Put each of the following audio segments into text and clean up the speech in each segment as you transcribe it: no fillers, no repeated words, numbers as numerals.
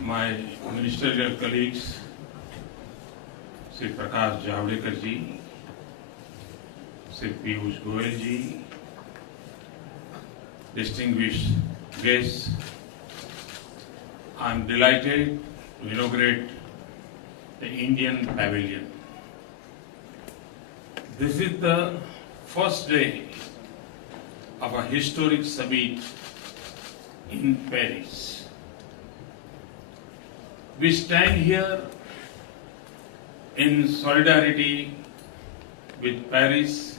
my ministerial colleagues, Sri Prakash Javadekar ji, Sri Piyush Goyal ji, distinguished guests, I am delighted to inaugurate the Indian Pavilion. This is the first day of a historic summit in Paris. We stand here in solidarity with Paris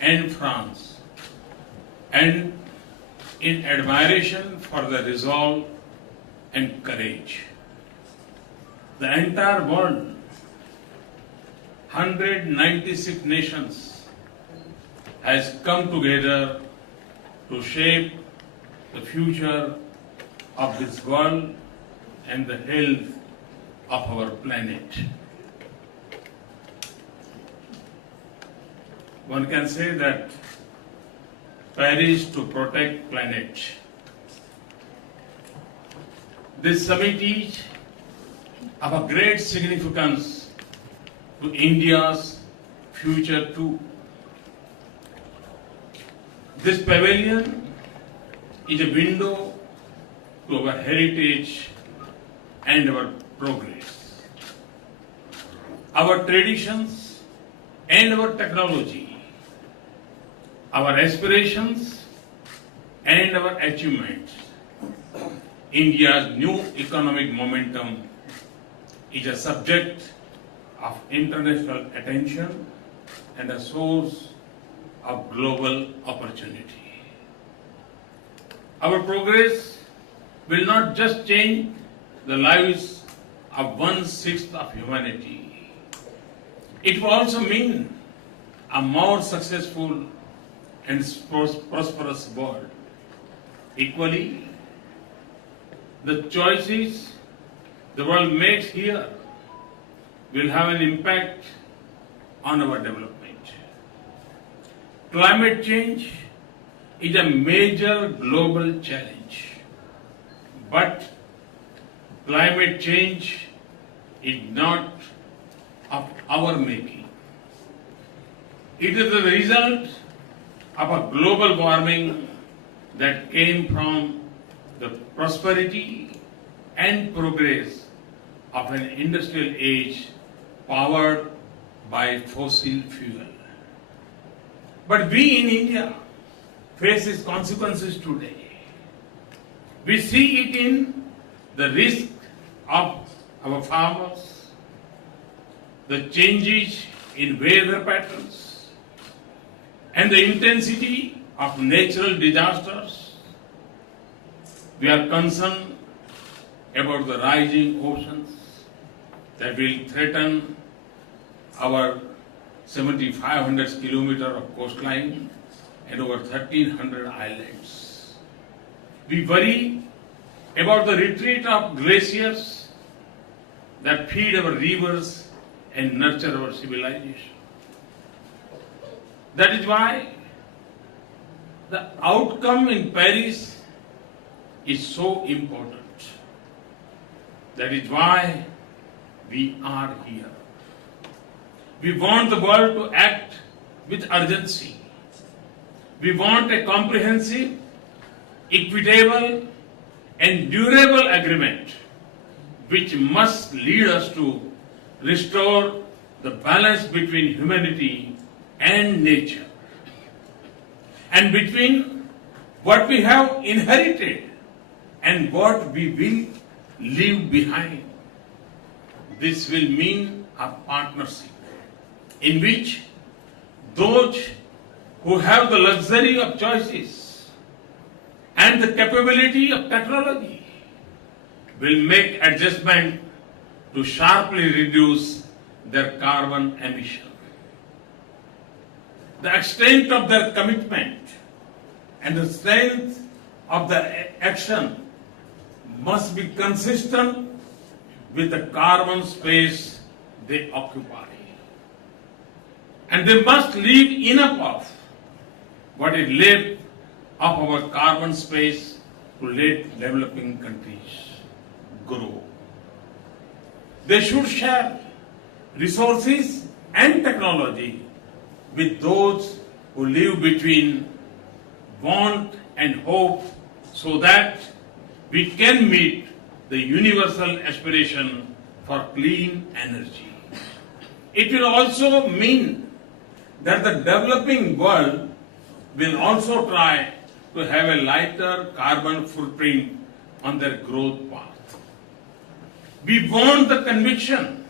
and France and in admiration for the resolve and courage. The entire world, 196 nations, has come together to shape the future of this world and the health of our planet. One can say that Paris to protect planet. This summit is of a great significance to India's future too. This pavilion is a window to our heritage and our progress, our traditions and our technology, our aspirations and our achievements. India's new economic momentum is a subject of international attention and a source of global opportunity. Our progress will not just change the lives of 1/6 of humanity. It will also mean a more successful and prosperous world. Equally, the choices the world makes here will have an impact on our development. Climate change is a major global challenge, but climate change is not of our making. It is the result of a global warming that came from the prosperity and progress of an industrial age powered by fossil fuel. But we in India face its consequences today. We see it in the risk of our farmers, the changes in weather patterns, and the intensity of natural disasters. We are concerned about the rising oceans that will threaten our 7,500 kilometers of coastline and over 1,300 islands. We worry about the retreat of glaciers that feed our rivers and nurture our civilization. That is why the outcome in Paris is so important. That is why we are here. We want the world to act with urgency. We want a comprehensive, equitable, and durable agreement which must lead us to restore the balance between humanity and nature and between what we have inherited and what we will leave behind. This will mean a partnership in which those who have the luxury of choices and the capability of technology will make adjustment to sharply reduce their carbon emission. The extent of their commitment and the strength of their action must be consistent with the carbon space they occupy. And they must leave enough of what is left of our carbon space to let developing countries grow. They should share resources and technology with those who live between want and hope so that we can meet the universal aspiration for clean energy. It will also mean that the developing world will also try to have a lighter carbon footprint on their growth path. We want the conviction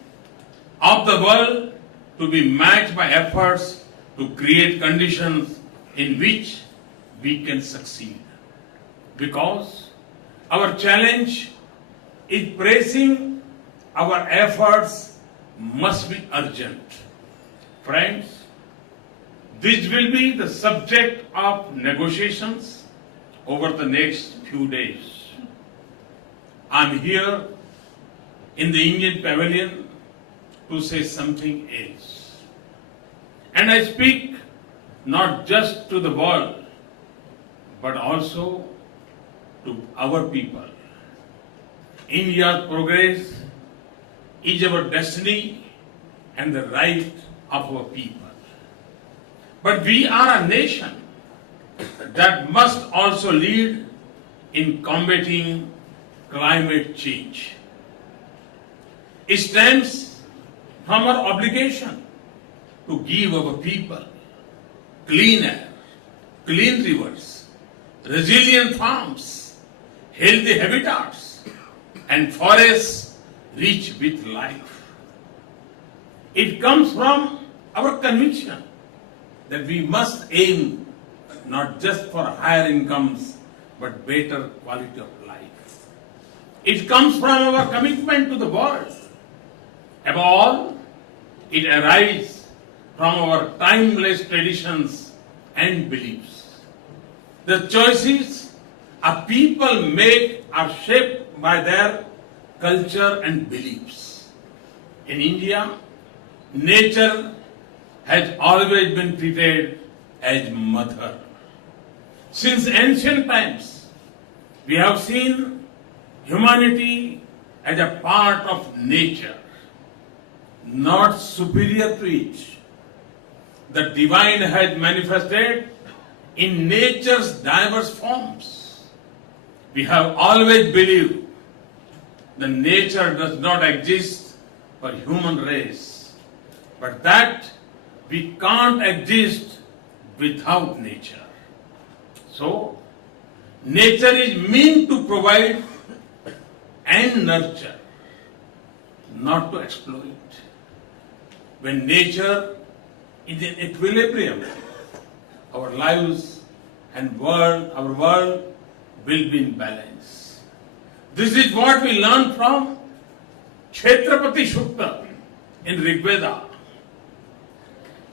of the world to be matched by efforts to create conditions in which we can succeed. Because our challenge is pressing, our efforts must be urgent. Friends, this will be the subject of negotiations over the next few days. I'm here in the Indian Pavilion to say something else. And I speak not just to the world, but also to our people. India's progress is our destiny and the right of our people. But we are a nation that must also lead in combating climate change. It stems from our obligation to give our people clean air, clean rivers, resilient farms, healthy habitats, and forests rich with life. It comes from our conviction that we must aim not just for higher incomes, but better quality of life. It comes from our commitment to the world. Above all, it arises from our timeless traditions and beliefs. The choices a people make are shaped by their culture and beliefs. In India, nature has always been treated as mother. Since ancient times, we have seen humanity as a part of nature, not superior to it. The divine has manifested in nature's diverse forms. We have always believed that nature does not exist for human race, but that we can't exist without nature. So, nature is meant to provide and nurture, not to exploit. When nature is in equilibrium, our lives and our world will be in balance. This is what we learn from Kshetrapati Sukta in Rigveda.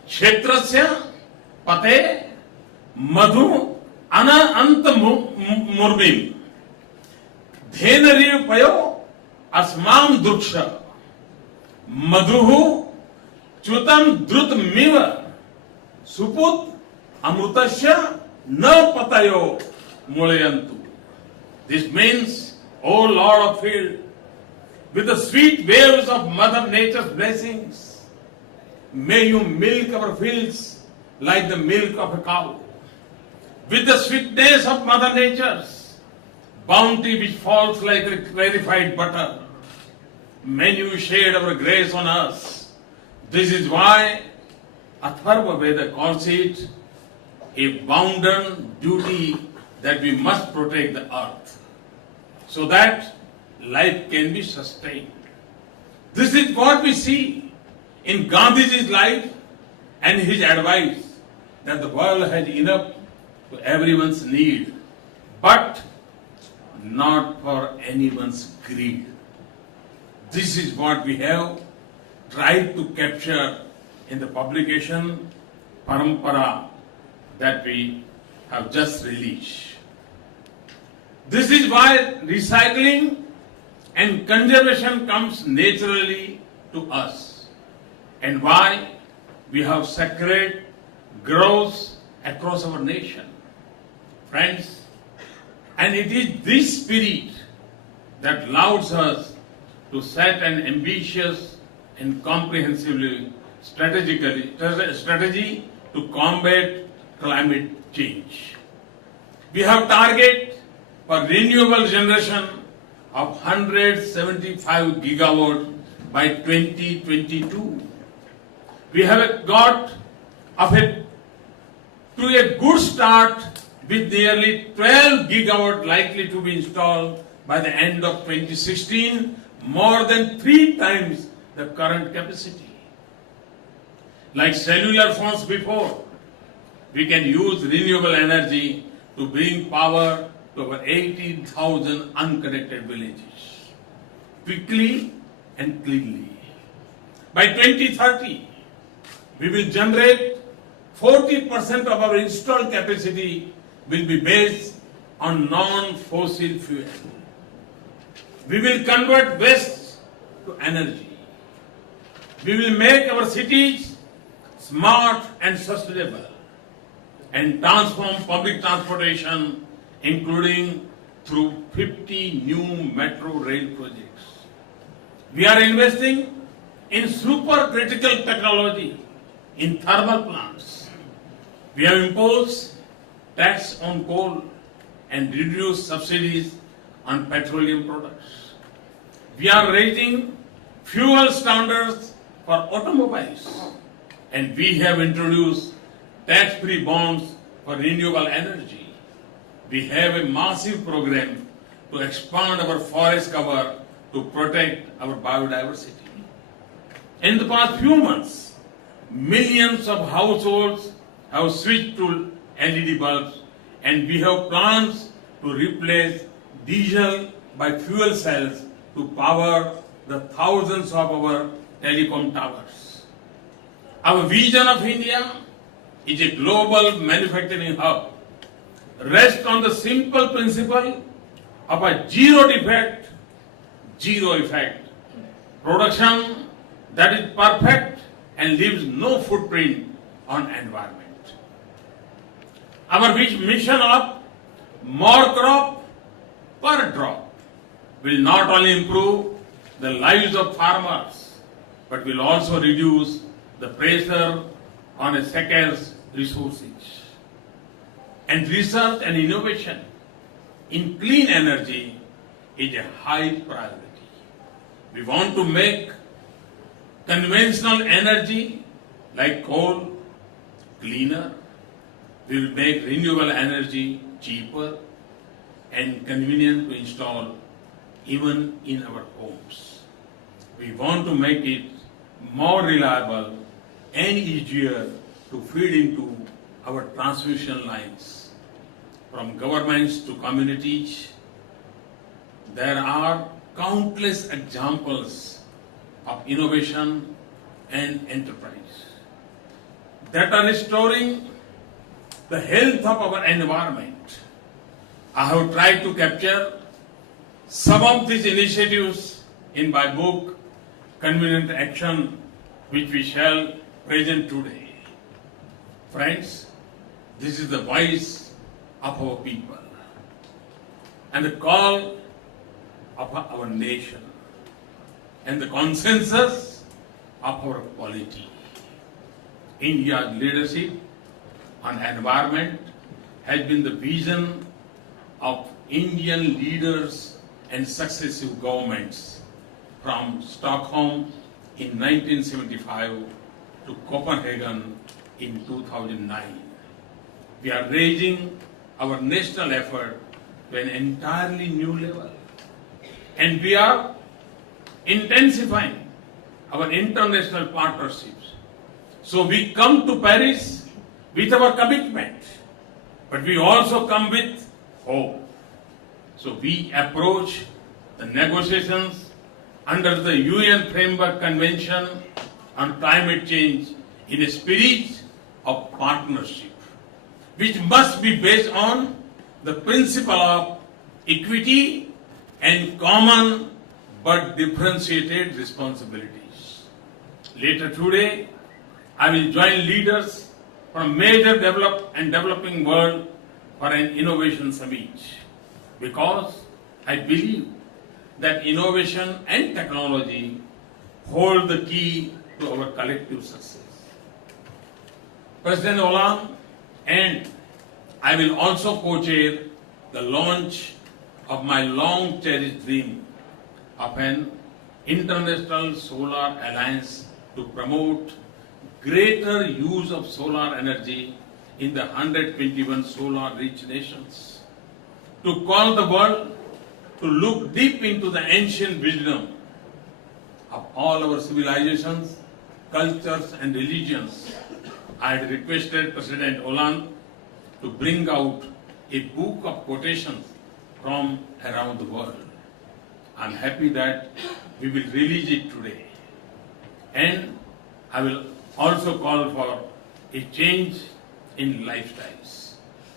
Kshetrasya pate madhu anta murmim dhenari payo asmam druksha madhuhu chutam drutmiva suput amrutasya na patayo mulayantu. This means, O Lord of field, with the sweet waves of Mother Nature's blessings, may you milk our fields like the milk of a cow. With the sweetness of Mother Nature's bounty which falls like a clarified butter, may you shed our grace on us. This is why Atharva Veda calls it a bounden duty that we must protect the earth so that life can be sustained. This is what we see in Gandhiji's life and his advice that the world has enough to everyone's need, but not for anyone's greed. This is what we have tried to capture in the publication Parampara that we have just released. This is why recycling and conservation comes naturally to us, and why we have sacred groves across our nation. Friends, and it is this spirit that allows us to set an ambitious and comprehensively strategy to combat climate change. We have target for renewable generation of 175 gigawatt by 2022. We have got to a good start with nearly 12 gigawatt likely to be installed by the end of 2016, more than 3 times the current capacity. Like cellular phones before, we can use renewable energy to bring power to over 18,000 unconnected villages, quickly and cleanly. By 2030, we will generate 40% of our installed capacity will be based on non-fossil fuel. We will convert waste to energy. We will make our cities smart and sustainable and transform public transportation, including through 50 new metro rail projects. We are investing in supercritical technology in thermal plants. We have imposed tax on coal and reduced subsidies on petroleum products. We are raising fuel standards for automobiles, and we have introduced tax-free bonds for renewable energy. We have a massive program to expand our forest cover to protect our biodiversity. In the past few months, millions of households have switched to LED bulbs, and we have plans to replace diesel by fuel cells to power the thousands of our telecom towers. Our vision of India is a global manufacturing hub, rests on the simple principle of a zero defect, zero effect production that is perfect and leaves no footprint on environment. Our mission of more crop per drop will not only improve the lives of farmers, but will also reduce the pressure on a scarce resources. And research and innovation in clean energy is a high priority. We want to make conventional energy like coal cleaner. We will make renewable energy cheaper and convenient to install even in our homes. We want to make it more reliable and easier to feed into our transmission lines. From governments to communities, there are countless examples of innovation and enterprise that are restoring the health of our environment. I have tried to capture some of these initiatives in my book, Convenient Action, which we shall present today. Friends, this is the voice of our people and the call of our nation and the consensus of our polity. India's leadership on environment has been the vision of Indian leaders and successive governments from Stockholm in 1975 to Copenhagen in 2009. We are raising our national effort to an entirely new level, and we are intensifying our international partnerships. So we come to Paris with our commitment, but we also come with hope. So we approach the negotiations under the UN Framework Convention on Climate Change in a spirit of partnership, which must be based on the principle of equity and common but differentiated responsibilities. Later today, I will join leaders from major developed and developing world for an innovation summit, because I believe that innovation and technology hold the key to our collective success. President Hollande and I will also co-chair the launch of my long-cherished dream of an international solar alliance to promote greater use of solar energy in the 121 solar-rich nations, to call the world to look deep into the ancient wisdom of all our civilizations, cultures and religions. I had requested President Hollande to bring out a book of quotations from around the world. I'm happy that we will release it today. And I will also call for a change in lifestyles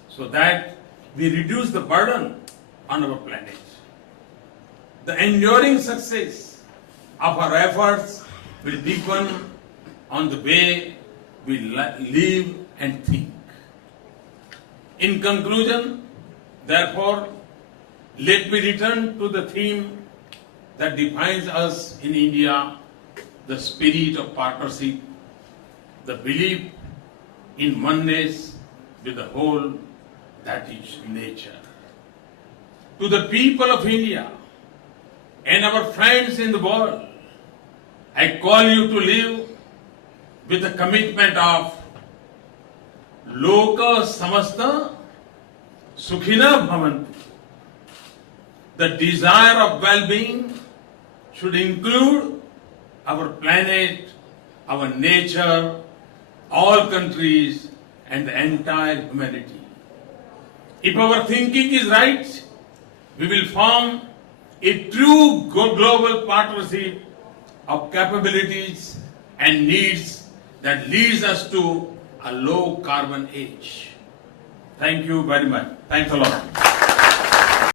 so that we reduce the burden on our planet. The enduring success of our efforts will depend on the way we live and think. In conclusion, therefore, let me return to the theme that defines us in India, the spirit of partnership, the belief in oneness with the whole, that is nature. To the people of India and our friends in the world, I call you to live with the commitment of Loka Samasta Sukhina Bhavantu. The desire of well-being should include our planet, our nature, all countries, and the entire humanity. If our thinking is right, we will form a true global partnership of capabilities and needs that leads us to a low carbon age. Thank you very much. Thanks a lot.